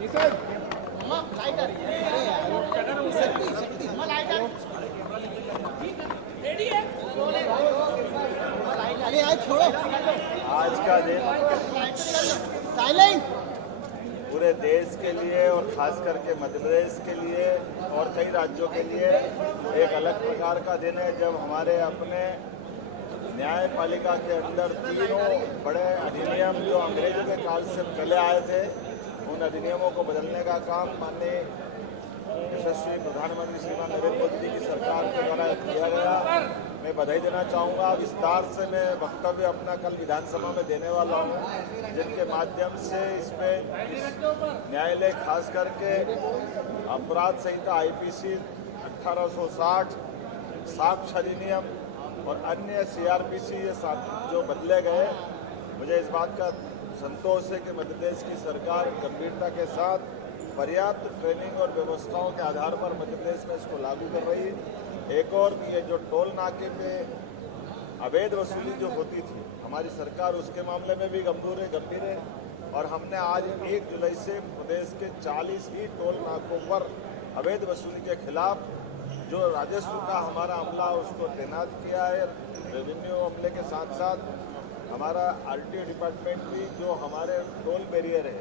आज का दिन पूरे देश के लिए और खास करके मध्य प्रदेश के लिए और कई राज्यों के लिए एक अलग प्रकार का दिन है, जब हमारे अपने न्यायपालिका के अंदर तीनों बड़े अधिनियम जो अंग्रेजों के काल से चले आए थे, उन अधिनियमों को बदलने का काम माननीय यशस्वी प्रधानमंत्री श्रीमान नरेंद्र मोदी की सरकार के द्वारा किया गया। मैं बधाई देना चाहूँगा। विस्तार से मैं वक्तव्य अपना कल विधानसभा में देने वाला हूँ, जिनके माध्यम से इसमें न्यायालय खास करके अपराध संहिता आईपीसी 1860, साक्ष्य अधिनियम और अन्य सीआरपीसी ये जो बदले गए, मुझे इस बात का संतोष है कि मध्य प्रदेश की सरकार गंभीरता के साथ पर्याप्त ट्रेनिंग और व्यवस्थाओं के आधार पर मध्य प्रदेश में इसको लागू कर रही है। एक और ये जो टोल नाके पे अवैध वसूली जो होती थी, हमारी सरकार उसके मामले में भी गंभीर है और हमने आज 1 जुलाई से प्रदेश के 40 ही टोल नाकों पर अवैध वसूली के खिलाफ जो राजस्व का हमारा अमला उसको तैनात किया है। रेवेन्यू अमले के साथ साथ हमारा आरटीओ डिपार्टमेंट भी जो हमारे टोल बैरियर है,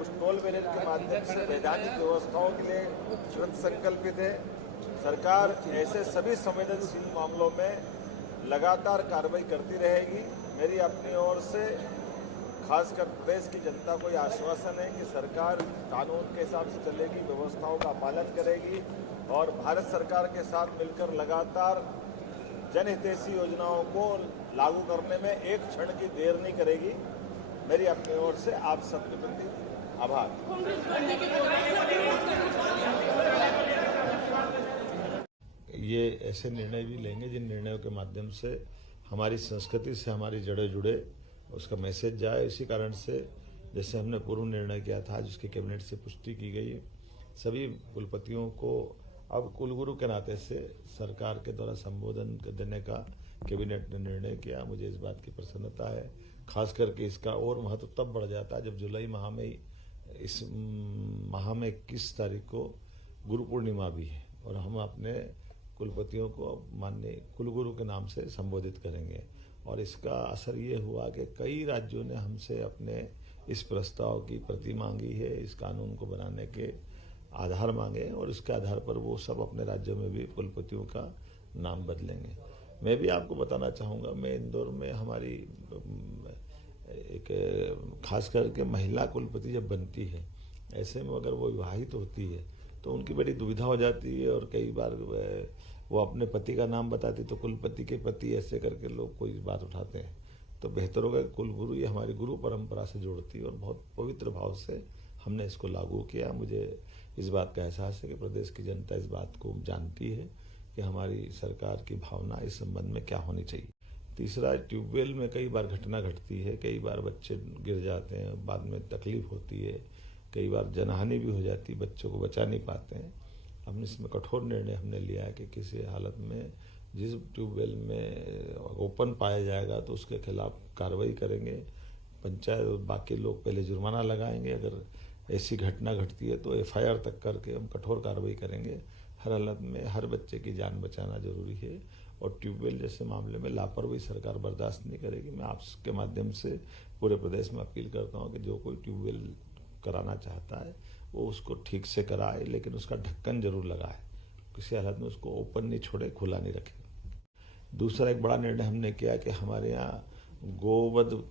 उस टोल बैरियर के माध्यम से वैधानिक व्यवस्थाओं के लिए कृत संकल्पित है। सरकार ऐसे सभी संवेदनशील मामलों में लगातार कार्रवाई करती रहेगी। मेरी अपनी ओर से खासकर प्रदेश की जनता को यह आश्वासन है कि सरकार कानून के हिसाब से चलेगी, व्यवस्थाओं का पालन करेगी और भारत सरकार के साथ मिलकर लगातार जनहितैषी योजनाओं को लागू करने में एक क्षण की देर नहीं करेगी। मेरी अपनी ओर से आप सबके प्रति आभार। ये ऐसे निर्णय भी लेंगे जिन निर्णयों के माध्यम से हमारी संस्कृति से हमारी जड़ें जुड़े, उसका मैसेज जाए। इसी कारण से जैसे हमने पूर्व निर्णय किया था, जिसकी कैबिनेट से पुष्टि की गई, सभी कुलपतियों को अब कुलगुरु के नाते से सरकार के द्वारा संबोधन देने का कैबिनेट ने निर्णय किया। मुझे इस बात की प्रसन्नता है। खास करके इसका और महत्व तब बढ़ जाता है जब जुलाई माह में ही, इस माह में 21 तारीख को गुरु पूर्णिमा भी है और हम अपने कुलपतियों को माननीय कुलगुरु के नाम से संबोधित करेंगे। और इसका असर ये हुआ कि कई राज्यों ने हमसे अपने इस प्रस्ताव की प्रति मांगी है, इस कानून को बनाने के आधार मांगे और इसके आधार पर वो सब अपने राज्यों में भी कुलपतियों का नाम बदलेंगे। मैं भी आपको बताना चाहूँगा, मैं इंदौर में हमारी एक खास करके महिला कुलपति जब बनती है, ऐसे में अगर वो विवाहित होती है तो उनकी बड़ी दुविधा हो जाती है और कई बार वो अपने पति का नाम बताती तो कुलपति के पति ऐसे करके लोग कोई बात उठाते हैं। तो बेहतर होगा कुलगुरु ये हमारी गुरु परंपरा से जोड़ती है और बहुत पवित्र भाव से हमने इसको लागू किया। मुझे इस बात का एहसास है कि प्रदेश की जनता इस बात को जानती है कि हमारी सरकार की भावना इस संबंध में क्या होनी चाहिए। तीसरा, ट्यूबवेल में कई बार घटना घटती है, कई बार बच्चे गिर जाते हैं, बाद में तकलीफ होती है, कई बार जनहानि भी हो जाती है, बच्चों को बचा नहीं पाते हैं। हमने इसमें कठोर निर्णय हमने लिया है कि किसी हालत में जिस ट्यूबवेल में ओपन पाया जाएगा तो उसके खिलाफ कार्रवाई करेंगे। पंचायत और बाकी लोग पहले जुर्माना लगाएंगे, अगर ऐसी घटना घटती है तो एफआईआर तक करके हम कठोर कार्रवाई करेंगे। हर हालत में हर बच्चे की जान बचाना जरूरी है और ट्यूबवेल जैसे मामले में लापरवाही सरकार बर्दाश्त नहीं करेगी। मैं आपके माध्यम से पूरे प्रदेश में अपील करता हूँ कि जो कोई ट्यूबवेल कराना चाहता है वो उसको ठीक से कराए, लेकिन उसका ढक्कन जरूर लगाए, किसी हालत में उसको ओपन नहीं छोड़े, खुला नहीं रखे। दूसरा एक बड़ा निर्णय हमने किया कि हमारे यहाँ गोवध,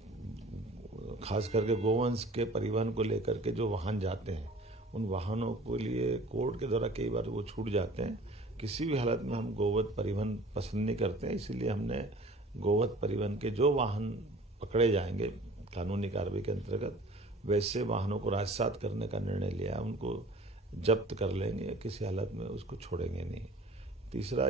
खास करके गोवंश के परिवहन को लेकर के जो वाहन जाते हैं, उन वाहनों के लिए कोर्ट के द्वारा कई बार वो छूट जाते हैं। किसी भी हालत में हम गोवध परिवहन पसंद नहीं करते हैं, इसीलिए हमने गोवध परिवहन के जो वाहन पकड़े जाएंगे कानूनी कार्रवाई के अंतर्गत, वैसे वाहनों को राजसात करने का निर्णय लिया। उनको जब्त कर लेंगे, किसी हालत में उसको छोड़ेंगे नहीं। तीसरा,